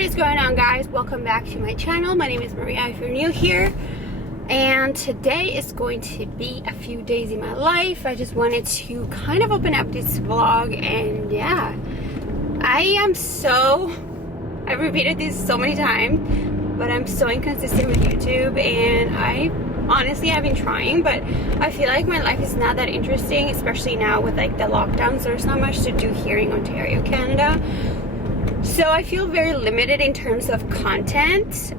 What is going on, guys? Welcome back to my channel. My name is Maria if you're new here, and today is going to be a few days in my life. I just wanted to kind of open up this vlog, and yeah, I've repeated this so many times, but I'm so inconsistent with YouTube, and I've been trying, but I feel like my life is not that interesting, especially now with like the lockdowns. There's not much to do here in Ontario, Canada. So I feel very limited in terms of content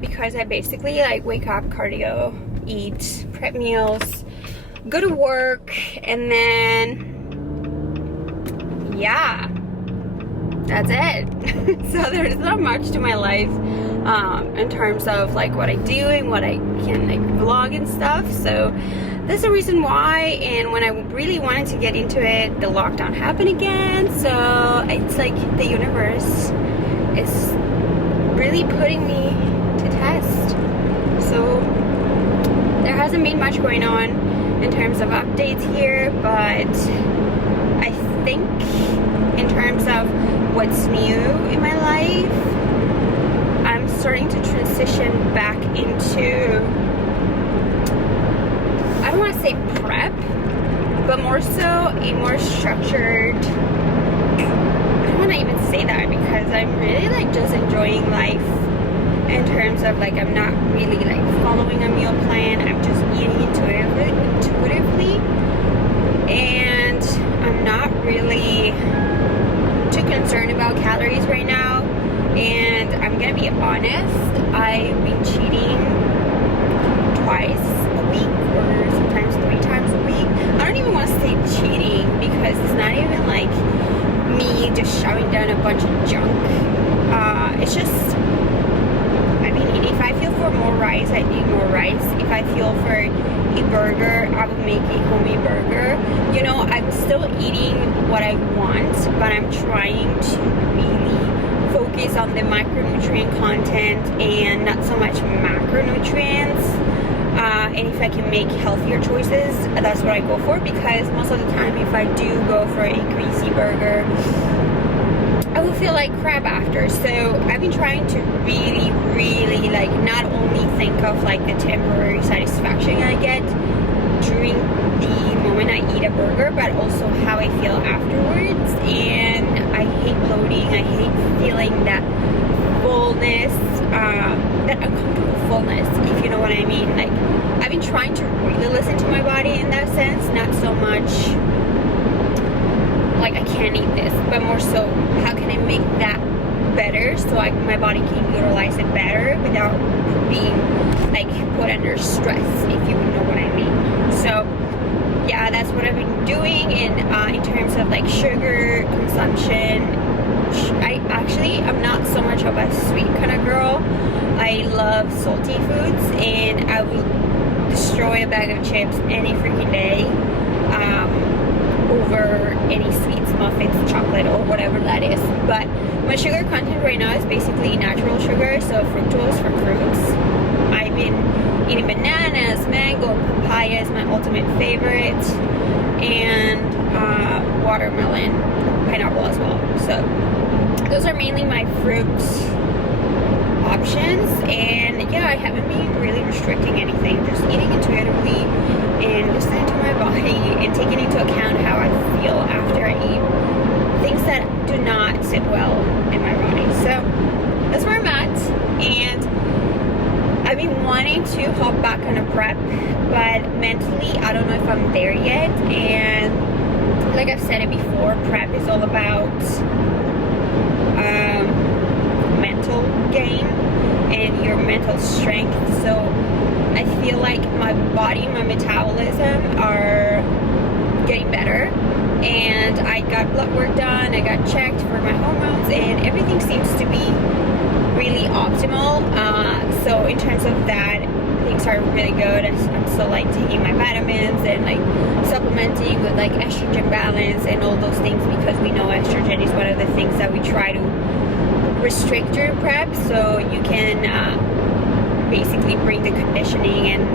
because I basically like wake up, cardio, eat, prep meals, go to work, and then yeah, that's it. So there's not much to my life in terms of like what I do and what I can like vlog and stuff. So that's the reason why. And when I really wanted to get into it, the lockdown happened again. So it's like the universe is really putting me to test. So there hasn't been much going on in terms of updates here, but I think in terms of what's new in my life, I'm starting to transition back into, I don't want to say prep, but more so a more structured, I don't want to even say that because I'm really like just enjoying life in terms of like I'm not really like following a meal plan. I'm just eating intuitively, and I'm not really too concerned about calories right now. And I'm gonna be honest, I've been cheating twice a week or sometimes 3 times a week. I don't even want to say cheating because it's not even like me just shoving down a bunch of junk. It's just I've been eating. If I feel for more rice, I eat more rice. If I feel for a burger, I will make a homemade burger. You know, I'm still eating what I want, but I'm trying to really focus on the micronutrient content and not so much macronutrients. And if I can make healthier choices, that's what I go for, because most of the time if I do go for a greasy burger, I will feel like crap after. So I've been trying to really like not only think of like the temporary satisfaction I get during the moment I eat a burger, but also how I feel afterwards. And I hate bloating. I hate feeling that fullness, that uncomfortable fullness, if you know what I mean. Like, I've been trying to really listen to my body in that sense, not so much like I can't eat this, but more so how can I make that better so my body can utilize it better without being like put under stress, if you know what I mean. So yeah, that's what I've been doing. And in terms of like sugar consumption, I'm not so much of a sweet kind of girl. I love salty foods, and I will destroy a bag of chips any freaking day over any sweets, muffins, chocolate, or whatever that is. But my sugar content right now is basically natural sugar, so fructose for fruits. I've been eating bananas, mango, papaya is my ultimate favorite, and watermelon, pineapple as well. So those are mainly my fruit options. And yeah, I haven't been really restricting anything, just eating intuitively and listening to my body and taking into account how I feel after I eat things that do not sit well in my body. So that's where I'm at, and I've been wanting to hop back on a prep, but mentally I don't know if I'm there yet. And like I've said it before, prep is all about mental game and your mental strength. So I feel like my body, my metabolism are getting better, and I got blood work done, I got checked for my hormones, and everything seems to be really optimal. So in terms of that, things are really good. I'm still like taking my vitamins and like supplementing with like estrogen balance and all those things, because we know estrogen is one of the things that we try to restrict during prep, so you can basically bring the conditioning and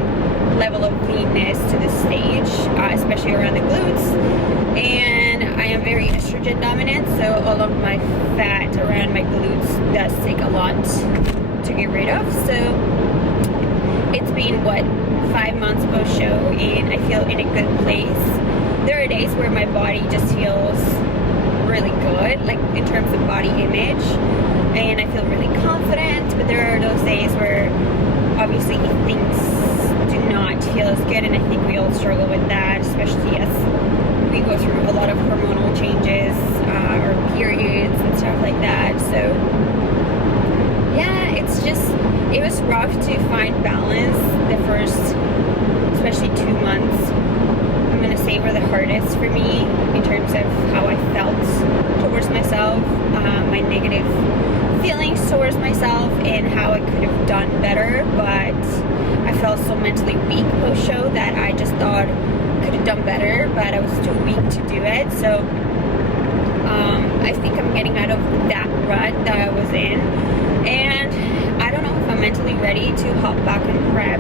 level of leanness to the stage, especially around the glutes. And I am very estrogen dominant, so all of my fat around my glutes does take a lot to get rid of. So it's been, what, 5 months post show, and I feel in a good place. There are days where my body just feels really good, like in terms of body image, and I feel really confident, but there are those days where obviously things do not feel as good, and I think we all struggle with that, especially as we go through a lot of hormonal changes or periods and stuff like that. So yeah, it was rough to find balance the first, especially 2 months. I'm gonna say were the hardest for me in terms of how I felt towards myself, my negative feelings towards myself, and how I could have done better. But I felt so mentally weak post show that I just thought I could have done better, but I was too weak to do it. So I think I'm getting out of that rut that I was in, and I don't know if I'm mentally ready to hop back and prep.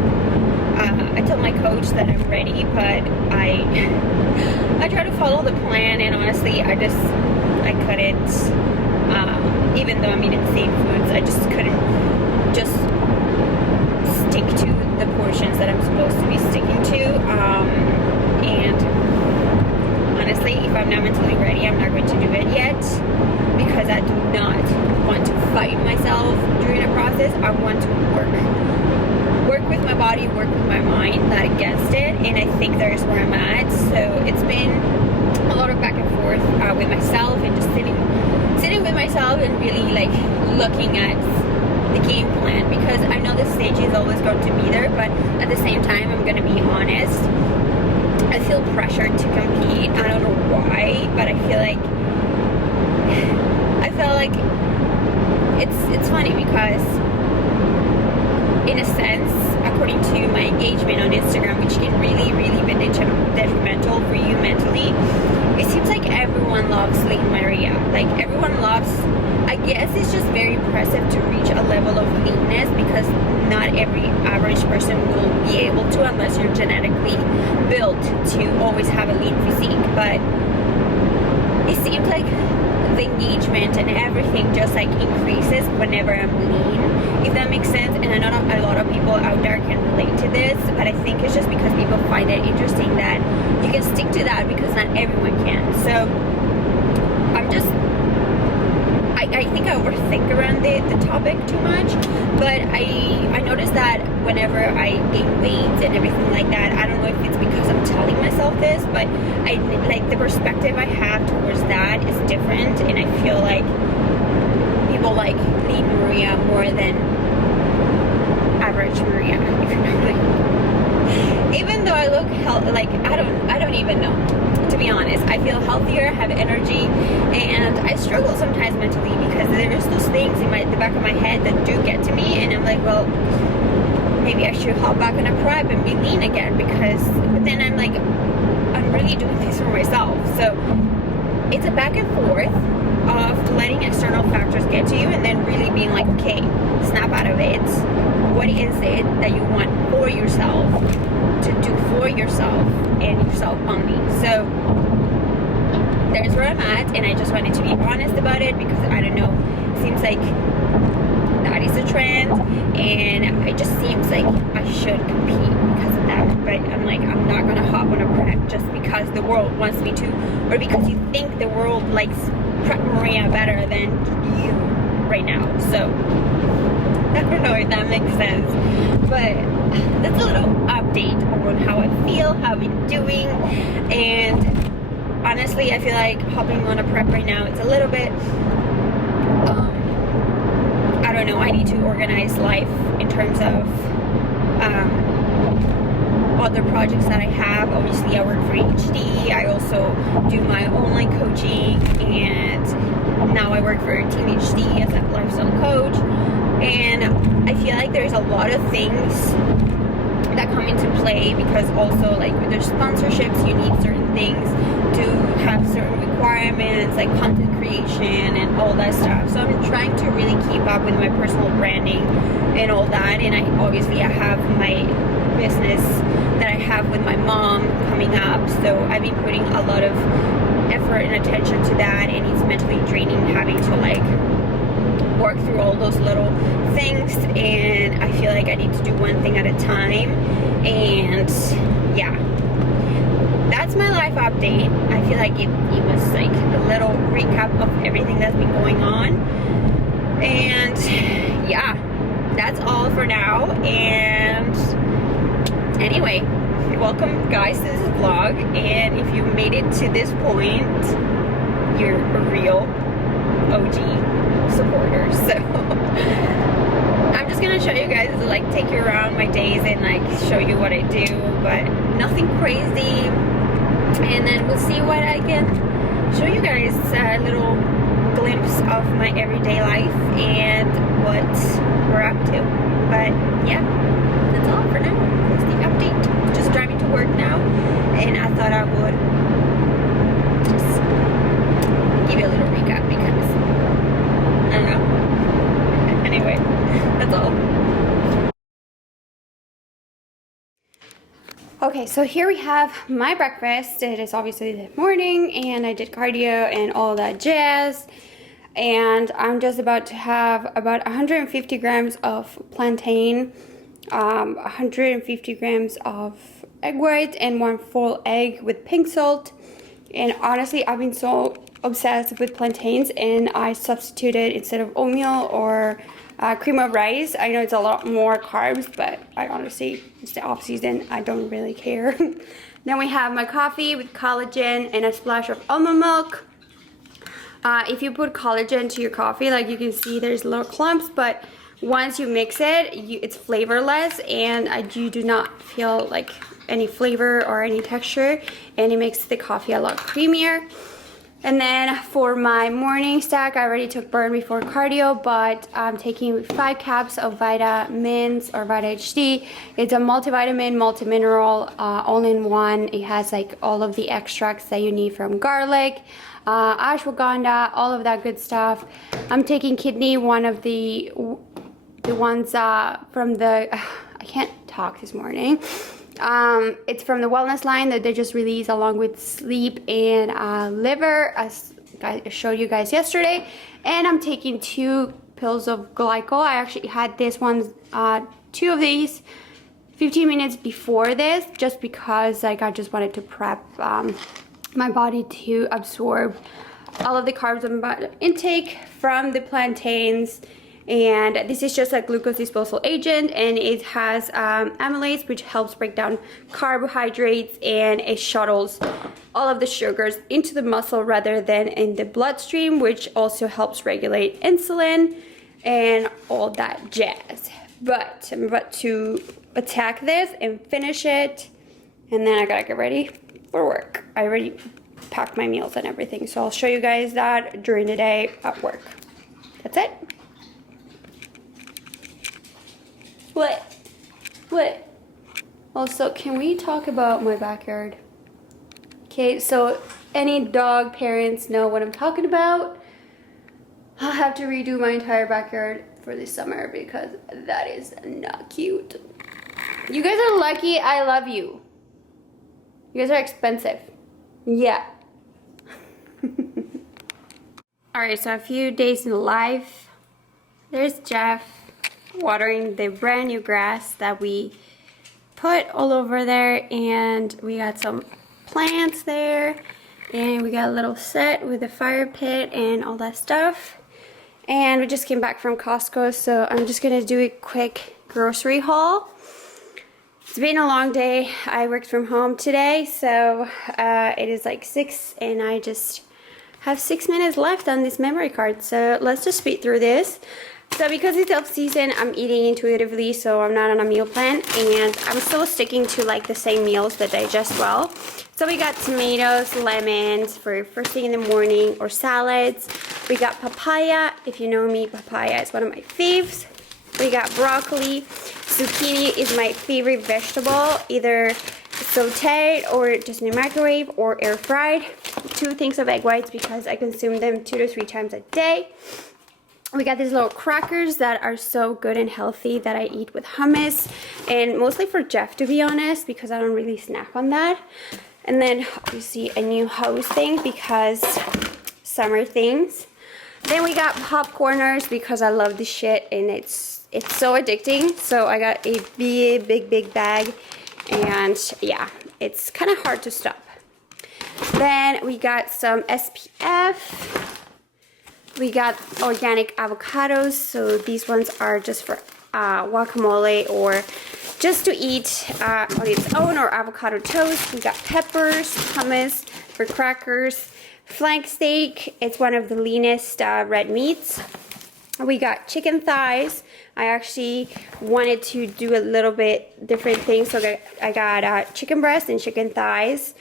I told my coach that I'm ready, but I try to follow the plan, and honestly I couldn't, even though I'm eating the same foods, I just couldn't just stick to the portions that I'm supposed to be sticking to, and honestly, if I'm not mentally ready, I'm not going to do it yet, because I do not want to fight myself during the process. I want to work with my body, work with my mind, not against it, and I think there's where I'm at. So it's been a lot of back and forth with myself, and just sitting with myself and really like looking at the game plan, because I know this stage is always going to be there, but at the same time, I'm going to be honest, I feel pressured to compete. I don't know why, but I feel like it's funny, because in a sense, according to my engagement on Instagram, which can really be detrimental for you mentally, it seems like everyone loves Lean Maria. Like everyone loves, I guess it's just very impressive to reach a level of leanness, because not every average person will be able to, unless you're genetically built to always have a lean physique. But it seems like the engagement and everything just like increases whenever I'm lean, if that makes sense. And I know a lot of people out there can relate to this, but I think it's just because people find it interesting that you can stick to that, because not everyone can. So I think I overthink around the topic too much, but I noticed that whenever I gain weight and everything like that, I don't know if it's because I'm telling myself this, but I like the perspective I have towards that is different, and I feel like people like Lean Maria more than average Maria, if you know what I mean. Even though I look like I don't even know, to be honest. I feel healthier, have energy, and I struggle sometimes mentally, because there's those things in the back of my head that do get to me, and I'm like, well, maybe I should hop back on a prep and be lean again, but then I'm like, I'm really doing this for myself. So it's a back and forth of letting external factors get to you, and then really being like, okay, snap out of it. What is it that you want for yourself, to do for yourself and yourself only? So there's where I'm at, and I just wanted to be honest about it, because I don't know, it seems like that is a trend, and it just seems like I should compete because of that. But I'm like, I'm not gonna hop on a prep just because the world wants me to, or because you think the world likes Prep Maria better than you right now. So I don't know if that makes sense, but that's a little update on how I feel, how I'm doing. And honestly, I feel like hopping on a prep right now, it's a little bit I don't know, I need to organize life in terms of other projects that I have. Obviously, I work for HD. I also do my online coaching, and now I work for Team HD as a lifestyle coach. And I feel like there's a lot of things that come into play, because also like with their sponsorships, you need certain things to have certain requirements, like content creation and all that stuff. So I'm trying to really keep up with my personal branding and all that. And I have my business that I have with my mom coming up, so I've been putting a lot of effort and attention to that, and it's mentally draining having to like work through all those little things, and I feel like I need to do one thing at a time. And yeah, that's my life update. I feel like it was like a little recap of everything that's been going on. And yeah, that's all for now. And anyway, welcome guys to this vlog, and if you made it to this point, you're a real OG supporter. So I'm just gonna show you guys, like, take you around my days and like show you what I do, but nothing crazy. And then we'll see what I can show you guys, a little glimpse of my everyday life and what we're up to. But yeah, that's all for now. That's the update. Just driving to work now, and I thought I would just give you a little recap because I don't know. Anyway, that's all. Okay, so here we have my breakfast. It is obviously the morning, and I did cardio and all that jazz. And I'm just about to have about 150 grams of plantain, 150 grams of egg white, and 1 full egg with pink salt. And honestly, I've been so obsessed with plantains, and I substituted, instead of oatmeal or cream of rice. I know it's a lot more carbs, but I honestly, it's the off season, I don't really care. Then we have my coffee with collagen and a splash of almond milk. If you put collagen to your coffee, like you can see, there's little clumps, but once you mix it, it's flavorless, and you do not feel like any flavor or any texture, and it makes the coffee a lot creamier. And then for my morning stack, I already took burn before cardio, but I'm taking 5 caps of vitamins or Vita HD. It's a multivitamin, multi-mineral, all-in-one. It has like all of the extracts that you need from garlic, ashwagandha, all of that good stuff. I'm taking kidney, one of the ones from the, I can't talk this morning. It's from the wellness line that they just released, along with sleep and liver, as I showed you guys yesterday. And I'm taking 2 pills of glycol. I actually had this one, 2 of these 15 minutes before this, just because like I just wanted to prep my body to absorb all of the carbs and intake from the plantains. And this is just a glucose disposal agent, and it has amylase, which helps break down carbohydrates, and it shuttles all of the sugars into the muscle rather than in the bloodstream, which also helps regulate insulin and all that jazz. But I'm about to attack this and finish it, and then I gotta get ready for work. I already packed my meals and everything, so I'll show you guys that during the day at work. That's it. What? Also, can we talk about my backyard? Okay, so any dog parents know what I'm talking about. I'll have to redo my entire backyard for this summer because that is not cute. You guys are lucky I love you. You guys are expensive. Yeah. Alright, so a few days in life. There's Jeff watering the brand new grass that we put all over there, and we got some plants there, and we got a little set with a fire pit and all that stuff. And we just came back from Costco, so I'm just gonna do a quick grocery haul. It's been a long day. I worked from home today, so it is like 6, and I just have 6 minutes left on this memory card, so let's just speed through this. So because it's off season, I'm eating intuitively, so I'm not on a meal plan, and I'm still sticking to like the same meals that digest well. So we got tomatoes, lemons for first thing in the morning, or salads. We got papaya. If you know me, papaya is one of my faves. We got broccoli. Zucchini is my favorite vegetable, either sauteed or just in the microwave or air fried. 2 things of egg whites because I consume them 2 to 3 times a day. We got these little crackers that are so good and healthy that I eat with hummus, and mostly for Jeff, to be honest, because I don't really snack on that. And then obviously a new hose thing because summer things. Then we got popcorners because I love this shit and it's so addicting. So I got a big bag, and yeah, it's kind of hard to stop. Then we got some SPF. We got organic avocados. So these ones are just for guacamole or just to eat on its own, or avocado toast. We got peppers, hummus for crackers, flank steak. It's one of the leanest red meats. We got chicken thighs. I actually wanted to do a little bit different things, so I got chicken breast and chicken thighs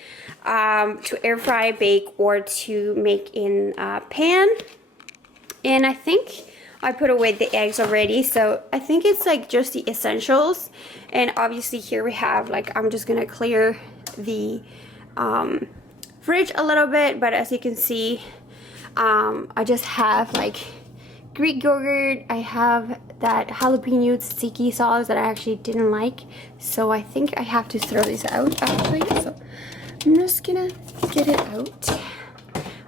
to air fry, bake, or to make in a pan. And I think I put away the eggs already, so I think it's like just the essentials. And obviously here we have, like, I'm just gonna clear the fridge a little bit, but as you can see, I just have like Greek yogurt. I have that jalapeno tzatziki sauce that I actually didn't like, so I think I have to throw this out actually, so I'm just gonna get it out.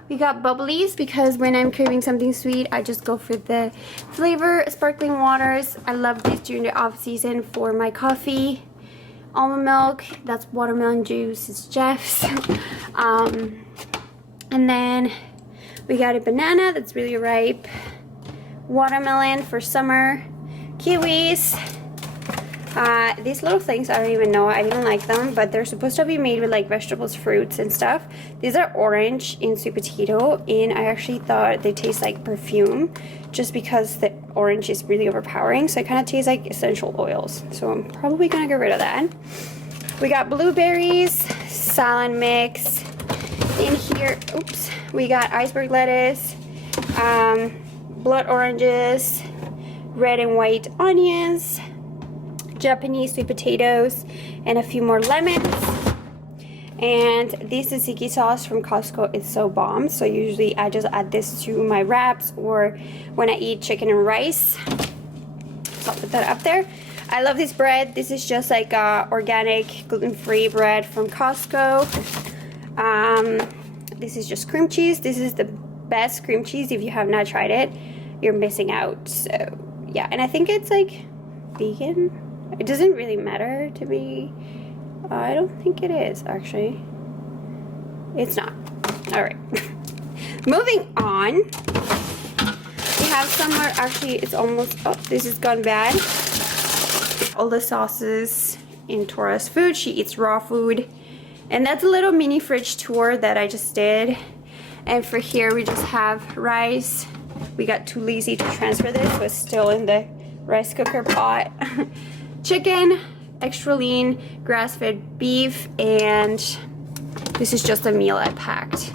We got bubblies because when I'm craving something sweet, I just go for the flavor. Sparkling waters, I love this during the off season for my coffee. Almond milk, that's watermelon juice, it's Jeff's. And then we got a banana that's really ripe. Watermelon for summer. Kiwis. These little things, I don't even know, I didn't like them, but they're supposed to be made with like vegetables, fruits and stuff. These are orange in sweet potato, and I actually thought they taste like perfume just because the orange is really overpowering, so it kind of tastes like essential oils, so I'm probably gonna get rid of that. We got blueberries, salad mix. In here, oops, we got iceberg lettuce, blood oranges, red and white onions, Japanese sweet potatoes, and a few more lemons. And this tzatziki sauce from Costco is so bomb, so usually I just add this to my wraps or when I eat chicken and rice. So I'll put that up there. I love this bread. This is just like organic gluten-free bread from Costco. This is just cream cheese. This is the best cream cheese. If you have not tried it, you're missing out. So yeah, and I think it's like vegan. It doesn't really matter to me. I don't think it is, actually. It's not. All right. Moving on. We have somewhere, actually, it's almost, oh, this has gone bad. All the sauces in Tora's food. She eats raw food. And that's a little mini fridge tour that I just did. And for here, we just have rice. We got too lazy to transfer this, so it's still in the rice cooker pot. Chicken, extra lean, grass-fed beef, and this is just a meal I packed.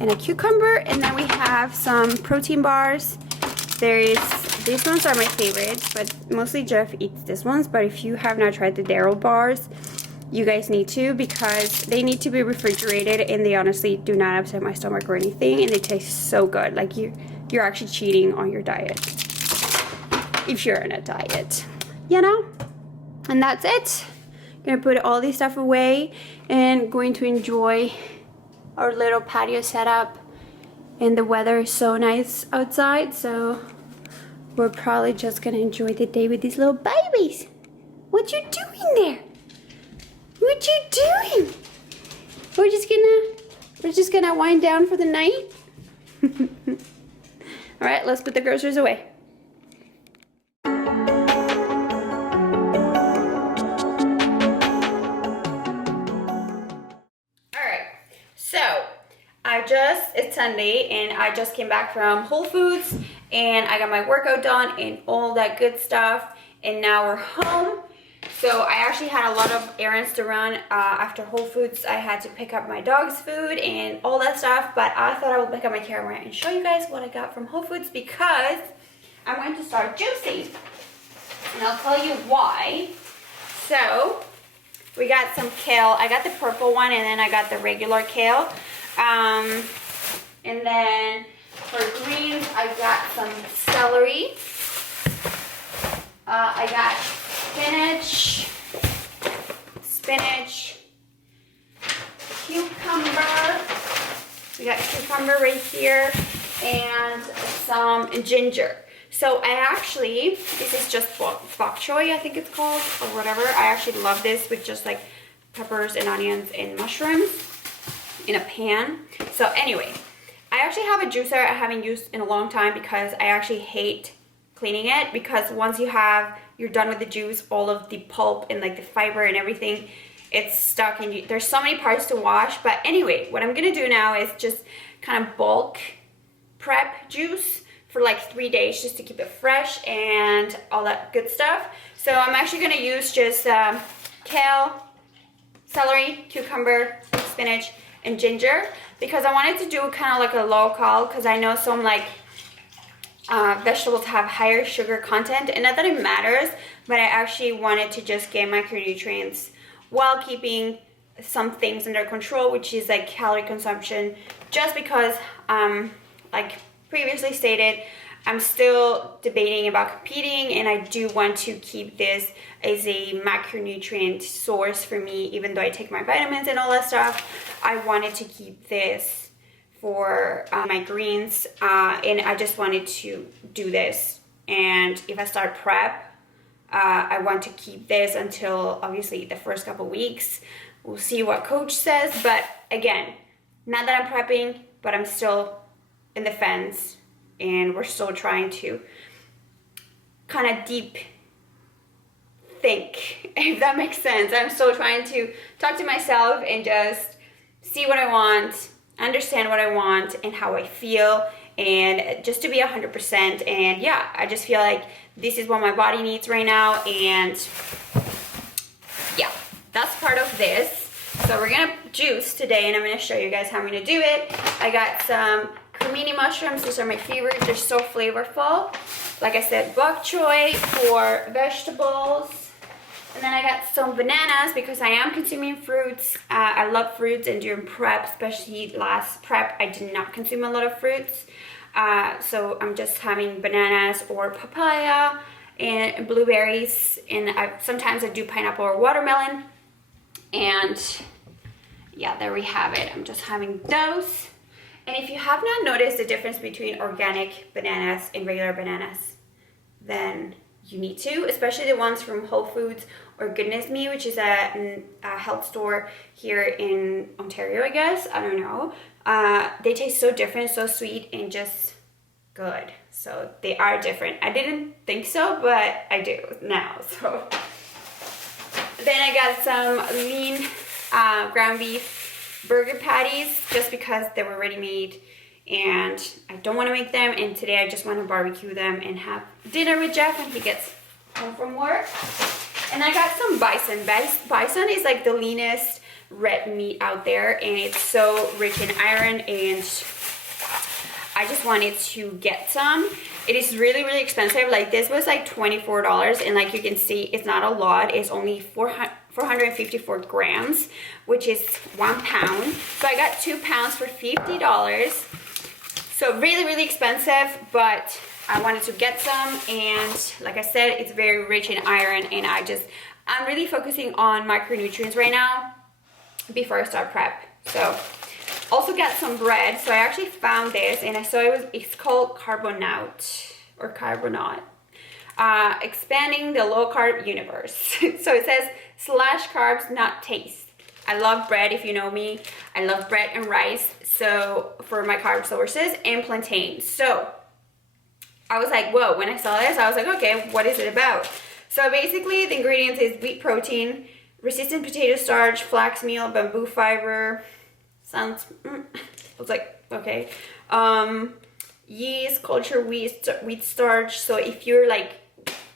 And a cucumber, and then we have some protein bars. These ones are my favorites, but mostly Jeff eats these ones. But if you have not tried the Daryl bars, you guys need to, because they need to be refrigerated, and they honestly do not upset my stomach or anything, and they taste so good. Like you're actually cheating on your diet if you're on a diet, you know. And that's it. Gonna put all this stuff away and going to enjoy our little patio setup. And the weather is so nice outside, so we're probably just gonna enjoy the day with these little babies. What you doing there? What you doing? We're just gonna wind down for the night. All right, let's put the groceries away. It's Sunday and I just came back from Whole Foods and I got my workout done and all that good stuff, and now we're home. So I actually had a lot of errands to run after Whole Foods. I had to pick up my dog's food and all that stuff, but I thought I would pick up my camera and show you guys what I got from Whole Foods because I'm going to start juicing, and I'll tell you why. So we got some kale. I got the purple one and then I got the regular kale. And then for greens, I got some celery. I got spinach, cucumber. We got cucumber right here, and some ginger. So I actually, this is just bok choy, I think it's called, or whatever. I actually love this with just like peppers and onions and mushrooms in a pan. So anyway, I actually have a juicer I haven't used in a long time because I actually hate cleaning it, because once you're done with the juice, all of the pulp and like the fiber and everything, it's stuck in you. There's so many parts to wash. But anyway, what I'm gonna do now is just kind of bulk prep juice for like 3 days just to keep it fresh and all that good stuff. So I'm actually gonna use just kale, celery, cucumber, spinach, and ginger, because I wanted to do kind of like a low cal, because I know some like vegetables have higher sugar content, and not that it matters, but I actually wanted to just get micronutrients while keeping some things under control, which is like calorie consumption, just because like previously stated, I'm still debating about competing, and I do want to keep this as a macronutrient source for me. Even though I take my vitamins and all that stuff, I wanted to keep this for my greens, and I just wanted to do this. And if I start prep, I want to keep this until obviously the first couple weeks. We'll see what coach says, but again, not that I'm prepping, but I'm still in the fence, and we're still trying to kind of deep think, if that makes sense. I'm still trying to talk to myself and just see what I want, understand what I want and how I feel, and just to be 100%. And yeah, I just feel like this is what my body needs right now, and yeah, that's part of this. So we're gonna juice today, and I'm gonna show you guys how I'm gonna do it. I got some cremini mushrooms. These are my favorite. They're so flavorful. Like I said, bok choy for vegetables. And then I got some bananas because I am consuming fruits. I love fruits, and during prep, especially last prep, I did not consume a lot of fruits. So I'm just having bananas or papaya and blueberries. And sometimes I do pineapple or watermelon. And yeah, there we have it. I'm just having those. And if you have not noticed the difference between organic bananas and regular bananas, then you need to, especially the ones from Whole Foods or Goodness Me, which is a health store here in Ontario, I guess. I don't know. They taste so different, so sweet, and just good. So they are different. I didn't think so, but I do now. So then I got some lean ground beef burger patties, just because they were ready made and I don't want to make them, and today I just want to barbecue them and have dinner with Jeff when he gets home from work. And I got some bison. Bison is like the leanest red meat out there, and it's so rich in iron, and I just wanted to get some. It is really, really expensive. Like this was like $24, and like you can see, it's not a lot. It's only 454 grams, which is 1 pound. So I got 2 pounds for $50. So really, really expensive, but I wanted to get some, and like I said, it's very rich in iron, and I'm really focusing on micronutrients right now before I start prep. So also got some bread. So I actually found this, and I saw it's called Carbonaut or Carbonaut. Expanding the low carb universe. So it says slash carbs, not taste. I love bread, if you know me. I love bread and rice, so for my carb sources, and plantain. So I was like, whoa, when I saw this, I was like, okay, what is it about? So basically the ingredients is wheat protein, resistant potato starch, flax meal, bamboo fiber, I was like, okay. Yeast, cultured wheat starch. So if you're like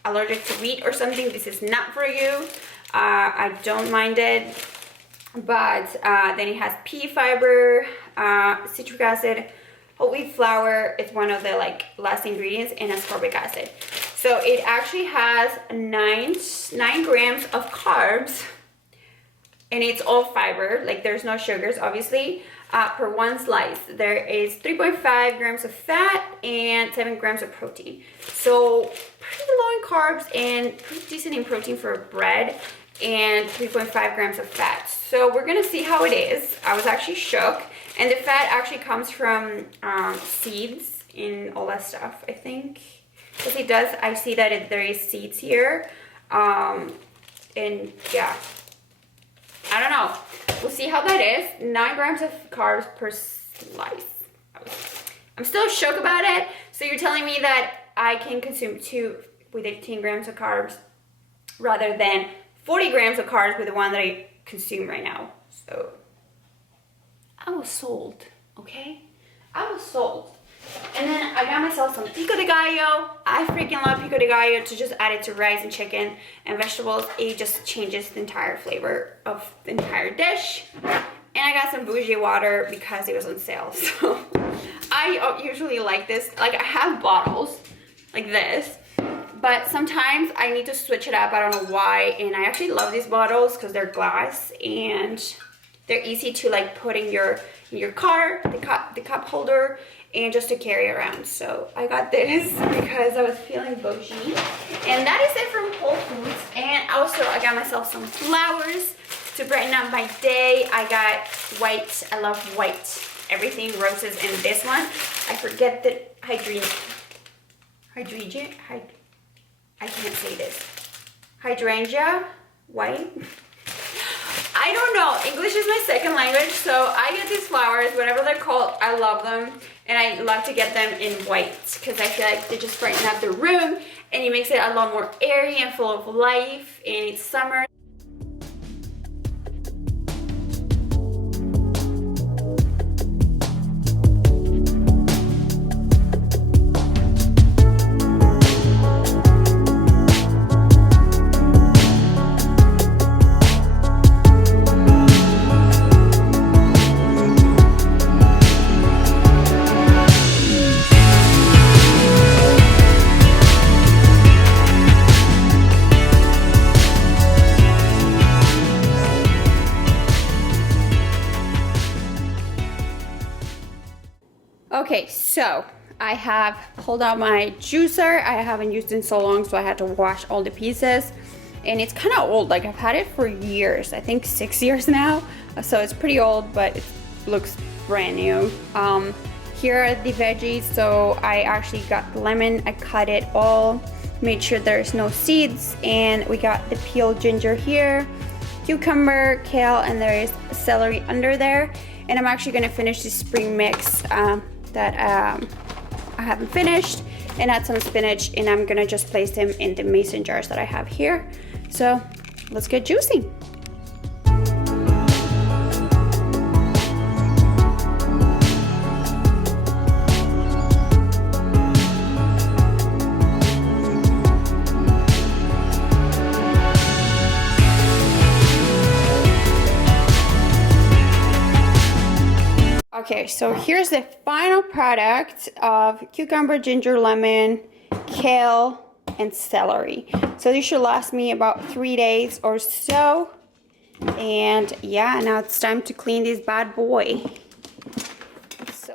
allergic to wheat or something, this is not for you. I don't mind it. But then it has pea fiber, citric acid, whole wheat flour. It's one of the like last ingredients, and ascorbic acid. So it actually has 9 grams of carbs, and it's all fiber. Like there's no sugars, obviously. Per one slice, there is 3.5 grams of fat and 7 grams of protein. So pretty low in carbs and pretty decent in protein for bread, and 3.5 grams of fat. So we're gonna see how it is. I was actually shook, and the fat actually comes from seeds and all that stuff, I think. Because it does, I see that there is seeds here. And yeah, I don't know. We'll see how that is. 9 grams of carbs per slice. I'm still shocked about it. So you're telling me that I can consume 2 with 18 grams of carbs rather than 40 grams of carbs with the one that I consume right now. So I was sold, okay? I was sold. And then I got myself some Pico De Gallo. I freaking love Pico De Gallo to just add it to rice and chicken and vegetables. It just changes the entire flavor of the entire dish. And I got some bougie water because it was on sale. So I usually like this. Like, I have bottles like this, but sometimes I need to switch it up. I don't know why. And I actually love these bottles because they're glass and they're easy to like put in your car, the cup holder, and just to carry around. So I got this because I was feeling bougie. And that is it from Whole Foods. And also I got myself some flowers to brighten up my day. I got white. I love white. Everything roses in this one. I forget the I can't say this. Hydrangea white. I don't know. English is my second language, so I get these flowers, whatever they're called. I love them, and I love to get them in white because I feel like they just brighten up the room, and it makes it a lot more airy and full of life. And it's summer. Okay, so I have pulled out my juicer. I haven't used it in so long, so I had to wash all the pieces. And it's kind of old, like I've had it for years, I think 6 years now. So it's pretty old, but it looks brand new. Here are the veggies. So I actually got lemon, I cut it all, made sure there's no seeds. And we got the peeled ginger here, cucumber, kale, and there is celery under there. And I'm actually gonna finish this spring mix that I haven't finished, and add some spinach, and I'm gonna just place them in the mason jars that I have here. So let's get juicy. Okay, so here's the final product of cucumber, ginger, lemon, kale, and celery. So this should last me about 3 days or so. And yeah, now it's time to clean this bad boy. So.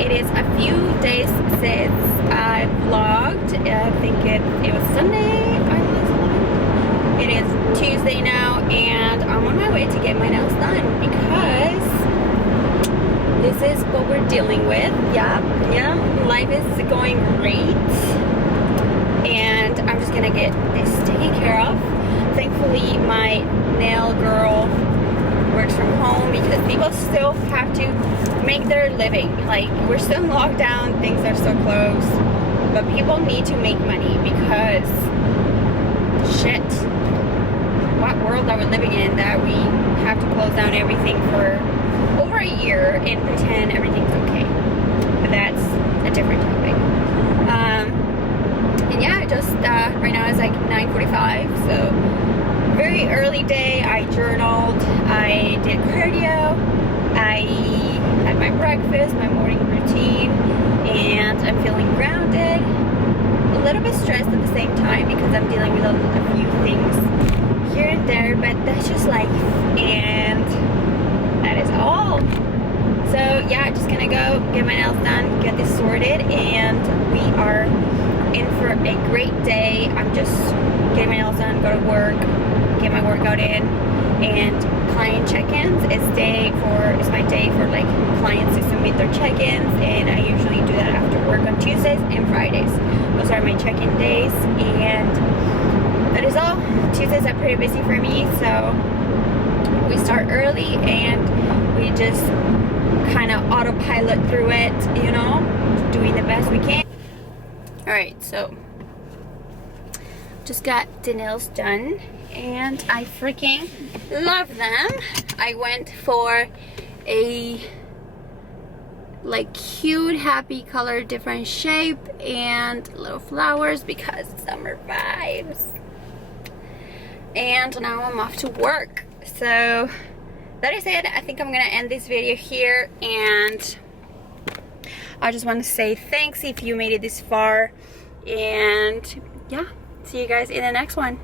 It is a few days since I vlogged. I think it was Sunday. It is Tuesday now, and I'm on my way to get my nails done because this is what we're dealing with. Yeah, life is going great, and I'm just gonna get this taken care of. Thankfully, my nail girl works from home because people still have to make their living. Like, we're still in lockdown, things are so close, but people need to make money because shit, what world are we living in that we have to close down everything for over a year and pretend everything's okay? But that's a different topic. And yeah, just right now it's like 9:45, so very early day. I journaled, I breakfast, my morning routine, and I'm feeling grounded. A little bit stressed at the same time because I'm dealing with a few things here and there, but that's just life, and that is all. So yeah, just gonna go get my nails done, get this sorted, and we are in for a great day. I'm just getting my nails done, go to work, get my workout in, and client check-ins. It's my day for like clients to submit their check-ins, and I usually do that after work on Tuesdays and Fridays. Those are my check-in days, and that is all. Tuesdays are pretty busy for me, so we start early and we just kind of autopilot through it, you know, doing the best we can. Alright, so just got the nails done and I freaking love them. I went for a like cute happy color, different shape, and little flowers because summer vibes. And now I'm off to work. So that is it. I think I'm gonna end this video here, and I just want to say thanks if you made it this far, and yeah, see you guys in the next one.